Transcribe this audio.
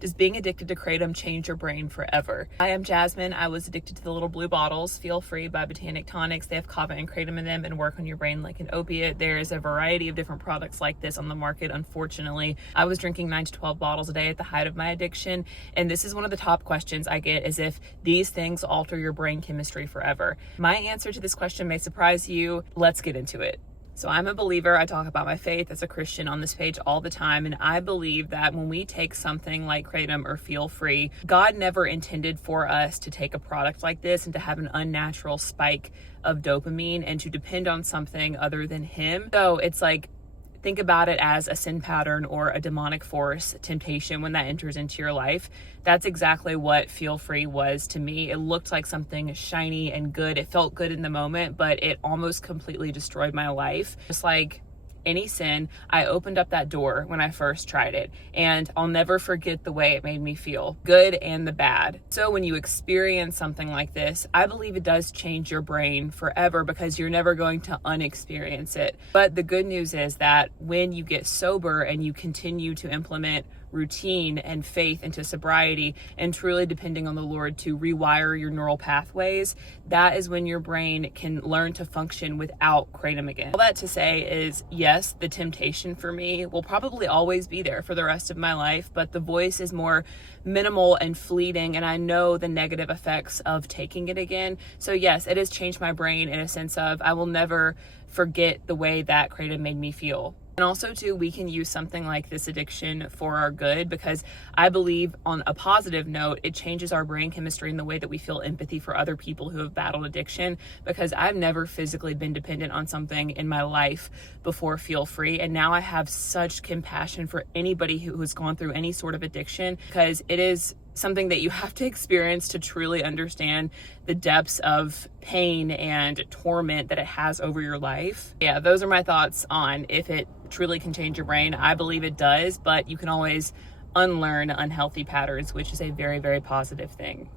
Does being addicted to Kratom change your brain forever? I am Jasmine. I was addicted to the little blue bottles, Feel Free by Botanic Tonics. They have kava and kratom in them and work on your brain like an opiate. There is a variety of different products like this on the market, unfortunately. I was drinking 9 to 12 bottles a day at the height of my addiction, and this is one of the top questions I get, is if these things alter your brain chemistry forever. My answer to this question may surprise you. Let's get into it. So I'm a believer. I talk about my faith as a Christian on this page all the time. And I believe that when we take something like Kratom or Feel Free, God never intended for us to take a product like this and to have an unnatural spike of dopamine and to depend on something other than Him. So it's like, think about it as a sin pattern or a demonic force, temptation, when that enters into your life. That's exactly what Feel Free was to me. It looked like something shiny and good. It felt good in the moment, but it almost completely destroyed my life. Just like any sin, I opened up that door when I first tried it, and I'll never forget the way it made me feel, good and the bad. So when you experience something like this, I believe it does change your brain forever because you're never going to unexperience it. But the good news is that when you get sober and you continue to implement routine and faith into sobriety and truly depending on the Lord to rewire your neural pathways, that is when your brain can learn to function without Kratom again. All that to say is, yes, the temptation for me will probably always be there for the rest of my life, but the voice is more minimal and fleeting, and I know the negative effects of taking it again. So yes, it has changed my brain in a sense of I will never forget the way that Kratom made me feel. And also too, we can use something like this addiction for our good, because I believe on a positive note, it changes our brain chemistry in the way that we feel empathy for other people who have battled addiction, because I've never physically been dependent on something in my life before Feel Free. And now I have such compassion for anybody who has gone through any sort of addiction, because it is something that you have to experience to truly understand the depths of pain and torment that it has over your life. Yeah, those are my thoughts on if it truly can change your brain. I believe it does, but you can always unlearn unhealthy patterns, which is a very, very positive thing.